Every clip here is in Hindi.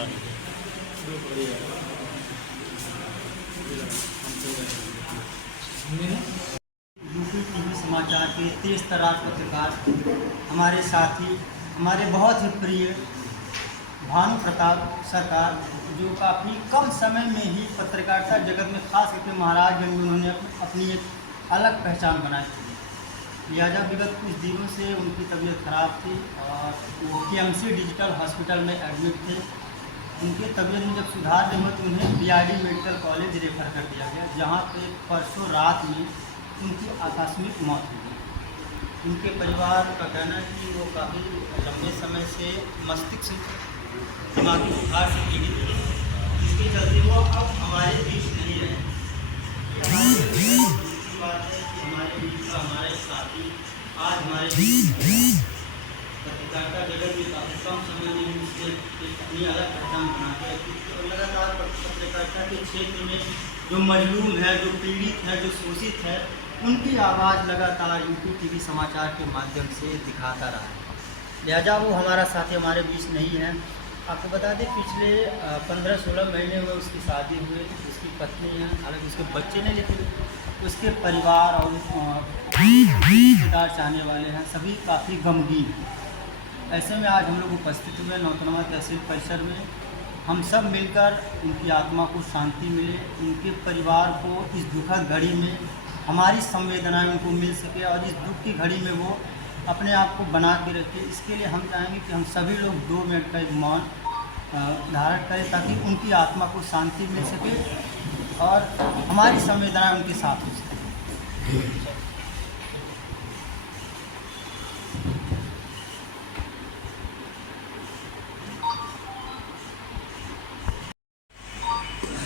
यूपी टीवी समाचार के तेज तर्रार पत्रकार हमारे साथी, हमारे बहुत ही प्रिय भानु प्रताप सरकार, जो काफ़ी कम समय में ही पत्रकारिता जगत में खास करके महाराजगंज में उन्होंने अपनी एक अलग पहचान बनाई थी। लिहाजा विगत कुछ दिनों से उनकी तबीयत खराब थी और वो KMC डिजिटल हॉस्पिटल में एडमिट थे। उनके तबीयत में जब सुधार नहीं हुआ तो उन्हें BRD मेडिकल कॉलेज रेफर कर दिया गया, जहाँ पे परसों रात में उनकी आकस्मिक मौत हो गई। उनके परिवार का कहना है कि वो काफ़ी लंबे समय से मस्तिष्क दिमागी बुखार से पीड़ित थे, जिसके चलते वो अब हमारे बीच नहीं रहे। बात है कि हमारे बीच का हमारा एक साथी आज हमारे बीच पत्रकारिता जगत में काफ़ी कम समय में उसने अपनी अलग पहचान बना के और लगातार पत्रकारिता के क्षेत्र में जो मजलूम है, जो पीड़ित है, जो शोषित है, उनकी आवाज़ लगातार यूपी टीवी समाचार के माध्यम से दिखाता रहा है। लिहाजा वो हमारा साथी हमारे बीच नहीं है। आपको बता दें, पिछले 15-16 महीने में उसकी शादी हुई, उसकी पत्नी है, हालांकि उसके बच्चे नहीं, लेकिन उसके परिवार और रिश्तेदार चाहने वाले हैं, सभी काफ़ी गमगीन हैं। ऐसे में आज हम लोग उपस्थित हुए नौतनवा तहसील परिसर में। हम सब मिलकर उनकी आत्मा को शांति मिले, उनके परिवार को इस दुखद घड़ी में हमारी संवेदनाएं उनको मिल सके और इस दुख की घड़ी में वो अपने आप को बना के रखे। इसके लिए हम चाहेंगे कि हम सभी लोग 2 मिनट का एक मौन धारण करें, ताकि उनकी आत्मा को शांति मिल सके और हमारी संवेदनाएं उनके साथ हो सकें।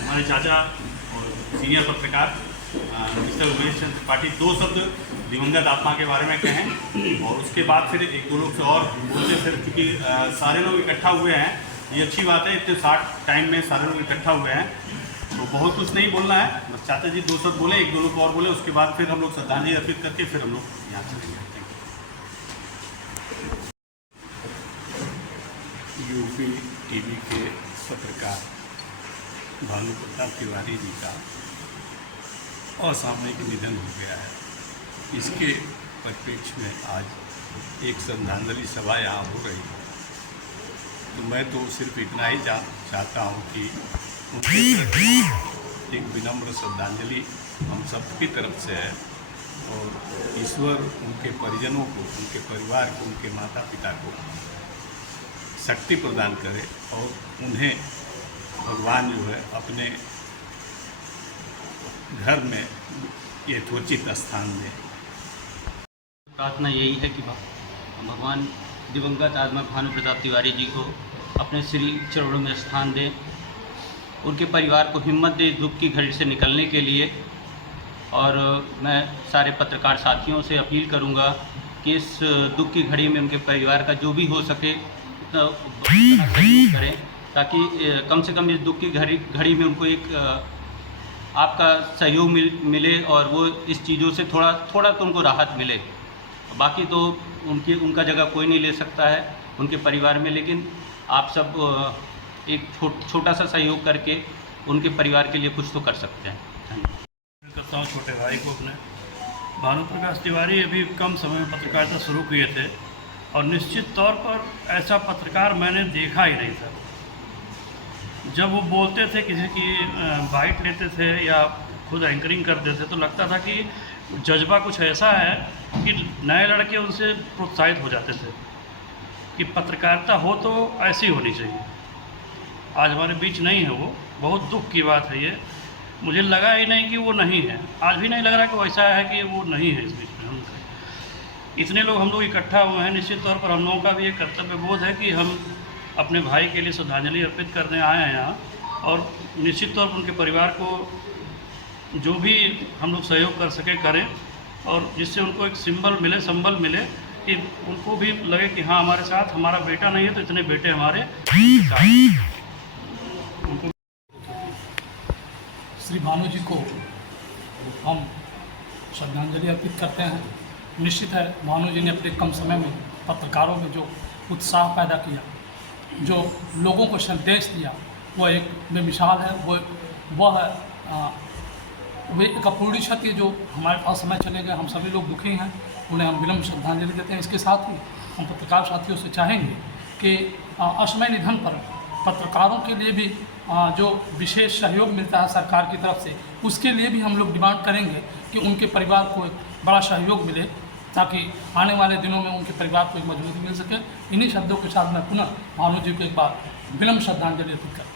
हमारे चाचा और सीनियर पत्रकार मिस्टर उमेश चंद्र त्रिपाठी 2 शब्द दिवंगत आत्मा के बारे में कहें और उसके बाद फिर 1-2 लोग से और बोलते फिर, क्योंकि सारे लोग इकट्ठा हुए हैं। ये अच्छी बात है, इतने शार्ट टाइम में सारे लोग इकट्ठा हुए हैं, तो बहुत कुछ नहीं बोलना है। बस चाचा जी 2 शब्द बोले, 1-2 लोग और बोले, उसके बाद फिर हम लोग श्रद्धांजलि अर्पित करके फिर हम लोग यहाँ चलेंगे। यूपी टीवी के पत्रकार भानु प्रताप तिवारी जी का असामयिक निधन हो गया है। इसके परिप्रेक्ष्य में आज एक श्रद्धांजलि सभा यहाँ हो रही है। तो मैं तो सिर्फ इतना ही चाहता हूँ कि उनके प्रति एक विनम्र श्रद्धांजलि हम सबकी तरफ से है और ईश्वर उनके परिजनों को, उनके परिवार को, उनके माता पिता को शक्ति प्रदान करे और उन्हें भगवान जो है अपने घर में यथोचित स्थान दें। प्रार्थना यही है कि भगवान दिवंगत आत्मा भानु प्रताप तिवारी जी को अपने श्री चरणों में स्थान दें, उनके परिवार को हिम्मत दे दुख की घड़ी से निकलने के लिए। और मैं सारे पत्रकार साथियों से अपील करूंगा कि इस दुख की घड़ी में उनके परिवार का जो भी हो सके उतना सहयोग करें, ताकि कम से कम इस दुख की घड़ी में उनको एक आपका सहयोग मिले और वो इस चीज़ों से थोड़ा तो उनको राहत मिले। बाकी तो उनका जगह कोई नहीं ले सकता है उनके परिवार में, लेकिन आप सब एक छोटा सा सहयोग करके उनके परिवार के लिए कुछ तो कर सकते हैं। करता हूँ छोटे भाई को अपने। भानु प्रकाश तिवारी अभी कम समय में पत्रकारिता शुरू किए थे और निश्चित तौर पर ऐसा पत्रकार मैंने देखा ही नहीं था। जब वो बोलते थे, किसी की बाइट लेते थे या खुद एंकरिंग करते थे, तो लगता था कि जज्बा कुछ ऐसा है कि नए लड़के उनसे प्रोत्साहित हो जाते थे कि पत्रकारिता हो तो ऐसी होनी चाहिए। आज हमारे बीच नहीं है वो, बहुत दुख की बात है ये। मुझे लगा ही नहीं कि वो नहीं है, आज भी नहीं लग रहा कि वो ऐसा है कि वो नहीं है इस बीच में। हम इतने लोग हम लोग इकट्ठा हुए हैं, निश्चित तौर पर हम लोगों का भी एक कर्तव्य बोध है कि हम अपने भाई के लिए श्रद्धांजलि अर्पित करने आए हैं यहाँ, और निश्चित तौर पर उनके परिवार को जो भी हम लोग सहयोग कर सके करें, और जिससे उनको एक सिंबल मिले, संबल मिले कि उनको भी लगे कि हाँ हमारे साथ हमारा बेटा नहीं है तो इतने बेटे हमारे साथ। श्री भानु जी को हम श्रद्धांजलि अर्पित करते हैं। निश्चित है भानु जी ने अपने कम समय में पत्रकारों में जो उत्साह पैदा किया, जो लोगों को संदेश दिया वो एक बेमिसाल है। वह वे एक अपूर्णीय क्षति जो हमारे पास समय चले गए, हम सभी लोग दुखी हैं, उन्हें हम विनम्र श्रद्धांजलि देते हैं। इसके साथ ही हम पत्रकार साथियों से चाहेंगे कि असामयिक निधन पर पत्रकारों के लिए भी जो विशेष सहयोग मिलता है सरकार की तरफ से, उसके लिए भी हम लोग डिमांड करेंगे कि उनके परिवार को एक बड़ा सहयोग मिले, ताकि आने वाले दिनों में उनके परिवार को एक मजबूती मिल सके। इन्हीं शब्दों के साथ मैं पुनः भानु जी को एक बार विनम्र श्रद्धांजलि अर्पित करता हूँ।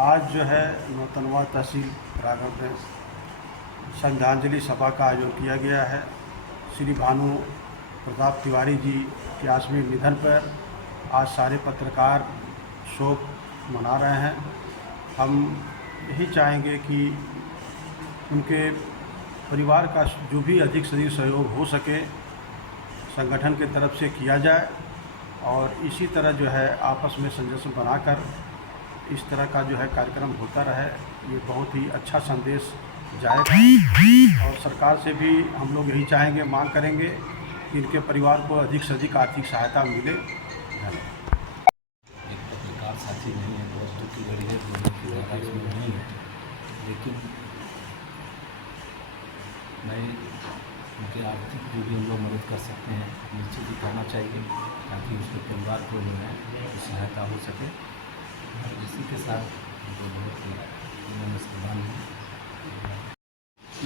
आज जो है नौतनवा तहसील प्रांगण में श्रद्धांजलि सभा का आयोजन किया गया है। श्री भानु प्रताप तिवारी जी के आकस्मिक निधन पर आज सारे पत्रकार शोक मना रहे हैं। हम यही चाहेंगे कि उनके परिवार का जो भी अधिक से अधिक सहयोग हो सके संगठन के तरफ से किया जाए, और इसी तरह जो है आपस में संजम बनाकर इस तरह का जो है कार्यक्रम होता रहे। ये बहुत ही अच्छा संदेश जाएगा, और सरकार से भी हम लोग यही चाहेंगे, मांग करेंगे कि इनके परिवार को अधिक से अधिक आर्थिक सहायता मिले। एक पत्रकार साथी नहीं है, बहुत दुख की घड़ी है, दोनों की आवाज़ में नहीं है, लेकिन मैं उनके आर्थिक जो भी हम लोग मदद कर सकते हैं निश्चित ही करना चाहिए, ताकि उसके परिवार को जो है सहायता हो सके। और इसी के साथ उनको बहुत ही श्रद्धांजलि।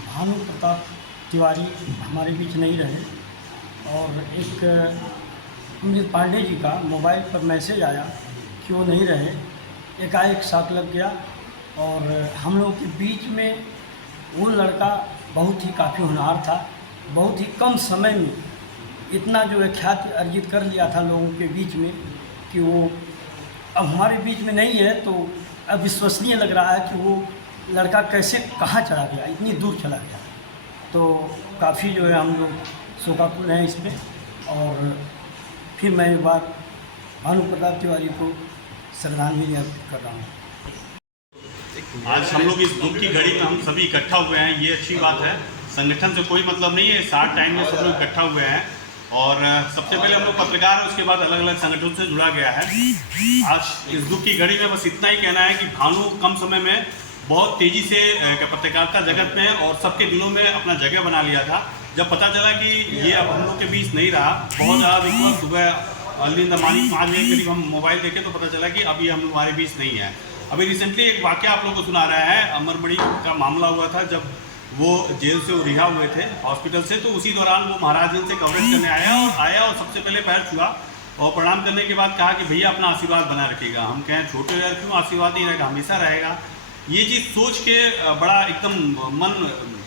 भानु प्रताप तिवारी हमारे बीच नहीं रहे, और एक अमृत पांडे जी का मोबाइल पर मैसेज आया कि वो नहीं रहे, एकाएक शॉक लग गया। और हम लोगों के बीच में वो लड़का बहुत ही काफ़ी होनहार था, बहुत ही कम समय में इतना जो है ख्याति अर्जित कर लिया था लोगों के बीच में कि वो अब हमारे बीच में नहीं है। तो अविश्वसनीय लग रहा है कि वो लड़का कैसे कहाँ चला गया, इतनी दूर चला गया। तो काफ़ी जो है हम लोग शोकाकुल हैं इस पर। और फिर मैं एक बार भानु प्रताप तिवारी को श्रद्धांजलि अर्पित कर रहा हूँ। आज हम लोग इस दुख की घड़ी में हम सभी इकट्ठा हुए हैं, ये अच्छी बात है। संगठन से कोई मतलब नहीं है, शार्ट टाइम में सब लोग इकट्ठा हुए हैं। और सबसे पहले हम लोग पत्रकार हैं, उसके बाद अलग अलग संगठनों से जुड़ा गया है। आज इस दुख की घड़ी में बस इतना ही कहना है कि भानु कम समय में बहुत तेज़ी से पत्रकारिता जगत में और सबके दिलों में अपना जगह बना लिया था। जब पता चला कि ये अब हम लोग के बीच नहीं रहा, बहुत ज़्यादा दुख हुआ। सुबह अर्ली इन द मॉर्निंग 5 बजे करीब हम मोबाइल देखे तो पता चला कि अब ये हम हमारे बीच नहीं है। अभी रिसेंटली एक वाक़या आप लोगों को सुना रहा है, अमरमणि का मामला हुआ था जब वो जेल से रिहा हुए थे हॉस्पिटल से, तो उसी दौरान वो महाराजगंज से कवरेज करने आया और सबसे पहले पैर छुआ और प्रणाम करने के बाद कहा कि भैया अपना आशीर्वाद बना रखिएगा। हम कहें छोटे यार क्यों आशीर्वाद नहीं रहेगा, हमेशा रहेगा। ये चीज़ सोच के बड़ा एकदम मन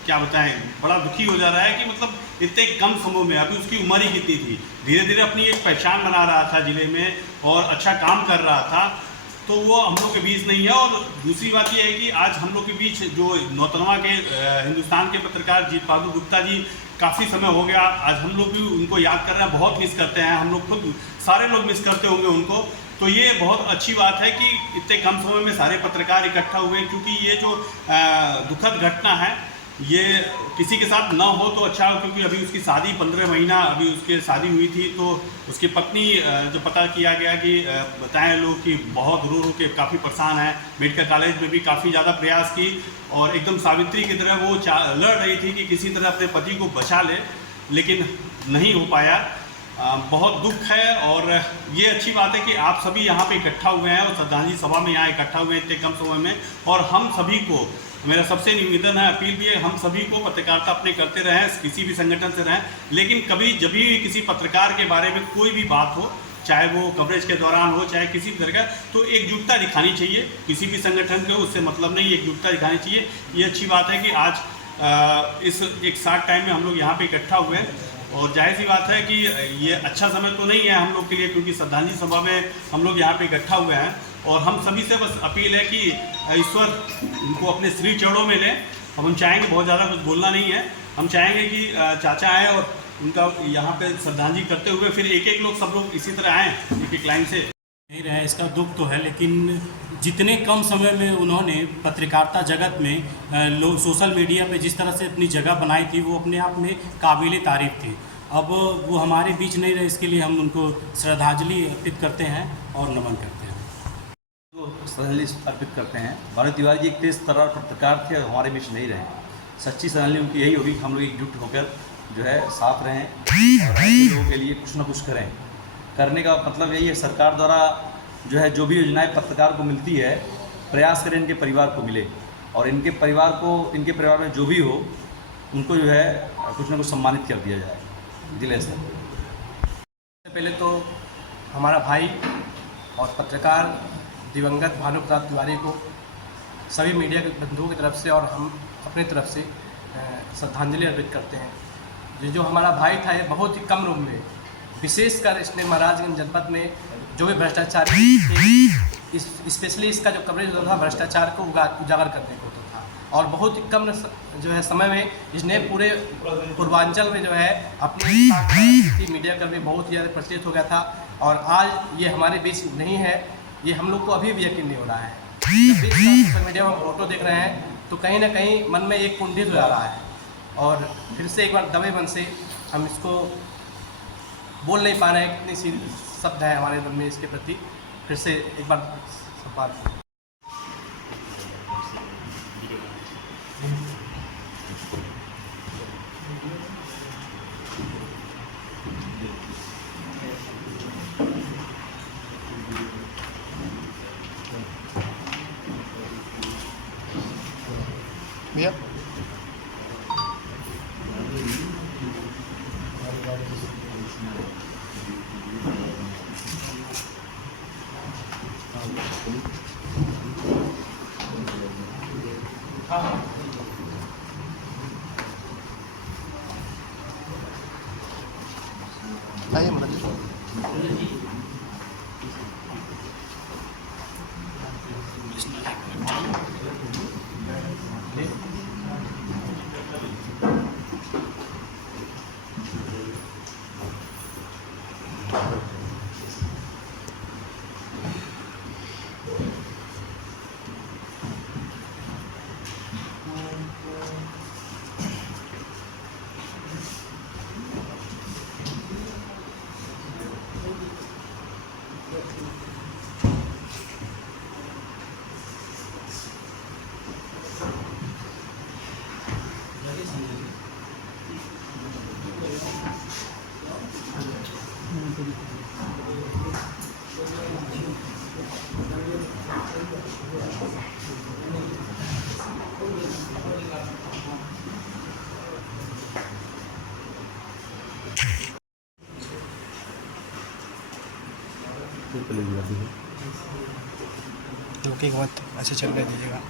क्या बताएं, बड़ा दुखी हो जा रहा है कि मतलब इतने कम समय में, अभी उसकी उम्र ही कितनी थी, धीरे धीरे अपनी एक पहचान बना रहा था जिले में और अच्छा काम कर रहा था, तो वो हम लोग के बीच नहीं है। और दूसरी बात ये है कि आज हम लोग के बीच जो नौतनवा के हिंदुस्तान के पत्रकार जीत बहादुर गुप्ता जी, काफ़ी समय हो गया, आज हम लोग भी उनको याद कर रहे हैं, बहुत मिस करते हैं हम लोग, खुद सारे लोग मिस करते होंगे उनको। तो ये बहुत अच्छी बात है कि इतने कम समय में सारे पत्रकार इकट्ठा हुए, क्योंकि ये जो दुखद घटना है ये किसी के साथ ना हो तो अच्छा हो, क्योंकि अभी उसकी शादी 15 महीना अभी उसकी शादी हुई थी, तो उसकी पत्नी जो पता किया गया कि बताएं लोग कि बहुत रो के काफ़ी परेशान है। मेडिकल कॉलेज में भी काफ़ी ज़्यादा प्रयास की और एकदम सावित्री की तरह वो लड़ रही थी कि किसी तरह अपने पति को बचा ले, लेकिन नहीं हो पाया। बहुत दुख है। और ये अच्छी बात है कि आप सभी यहाँ पे इकट्ठा हुए हैं और श्रद्धांजलि सभा में यहाँ इकट्ठा हुए हैं इतने कम समय में। और हम सभी को मेरा सबसे निवेदन है, अपील भी है, हम सभी को पत्रकारिता अपने करते रहें, किसी भी संगठन से रहें, लेकिन कभी जब भी किसी पत्रकार के बारे में कोई भी बात हो, चाहे वो कवरेज के दौरान हो, चाहे किसी भी तरह का, तो एकजुटता दिखानी चाहिए। किसी भी संगठन को उससे मतलब नहीं, एकजुटता दिखानी चाहिए। ये अच्छी बात है कि आज इस एक शॉर्ट टाइम में हम लोग यहाँ पे इकट्ठा हुए हैं। और जाहिर सी बात है कि ये अच्छा समय तो नहीं है हम लोग के लिए, क्योंकि श्रद्धांजलि सभा में हम लोग यहाँ पे इकट्ठा हुए हैं। और हम सभी से बस अपील है कि ईश्वर उनको अपने श्री चरणों में लें। अब हम चाहेंगे, बहुत ज़्यादा कुछ बोलना नहीं है, हम चाहेंगे कि चाचा आएँ और उनका यहाँ पे श्रद्धांजलि करते हुए फिर एक एक लोग सब लोग इसी तरह आएँ एक एक लाइन से। नहीं रहे, इसका दुख तो है, लेकिन जितने कम समय में उन्होंने पत्रकारिता जगत में सोशल मीडिया पे जिस तरह से अपनी जगह बनाई थी, वो अपने आप में काबिल तारीफ़ थी। अब वो हमारे बीच नहीं रहे, इसके लिए हम उनको श्रद्धांजलि अर्पित करते हैं और नमन करते हैं। जो श्रद्धांजलि अर्पित करते हैं। भानु तिवारी जी एक तेज तर्रार पत्रकार थे और हमारे बीच नहीं रहे। सच्ची श्रद्धांजलि उनकी यही होगी, हम लोग एकजुट होकर जो है साथ रहें और ऐसे लोगों के लिए कुछ ना कुछ करें। करने का मतलब यही है, सरकार द्वारा जो है जो भी योजनाएं पत्रकार को मिलती है, प्रयास करें इनके परिवार को मिले, और इनके परिवार में जो भी हो उनको जो है कुछ ना कुछ सम्मानित कर दिया जाए दिले से। सबसे पहले तो हमारा भाई और पत्रकार दिवंगत भानु प्रताप तिवारी को सभी मीडिया के बंधुओं की तरफ से और हम अपनी तरफ से श्रद्धांजलि अर्पित करते हैं। जो हमारा भाई था, ये बहुत ही कम उम्र में, विशेषकर इसने महाराजगंज जनपद में जो भी भ्रष्टाचार स्पेशली इसका जो कवरेज होता था भ्रष्टाचार को उजागर करने को होता था, और बहुत ही कम जो है समय में इसने पूरे पूर्वांचल में जो है अपनी मीडिया कर भी बहुत ज़्यादा प्रचलित हो गया था। और आज ये हमारे बीच नहीं है, ये हम लोग को अभी भी यकीन नहीं हो रहा है। सोशल मीडिया में हम फोटो देख रहे हैं तो कहीं ना कहीं मन में एक कुंठित हो जा रहा है, और फिर से एक बार दबे मन से हम इसको बोल नहीं पा रहे हैं, कितनी सी शब्द है हमारे मन में इसके प्रति। फिर से एक बार सब बात भैया आइए महाराज जी। रुकिएगा मत, अच्छा चल रहे दीजिएगा।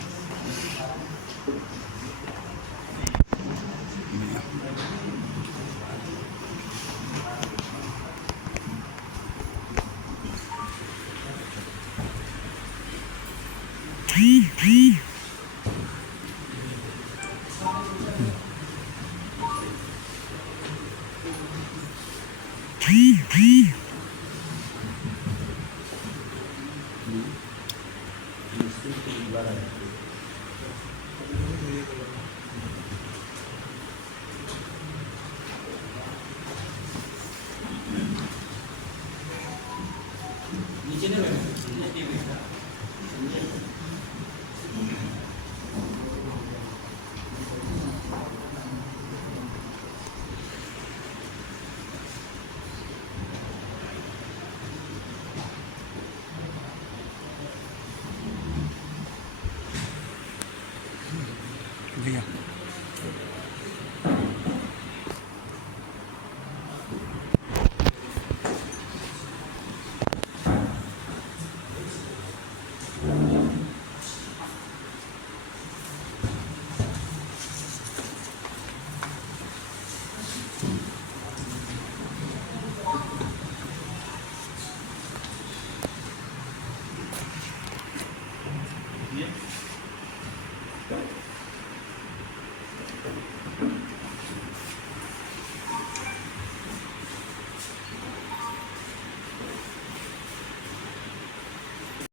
भैया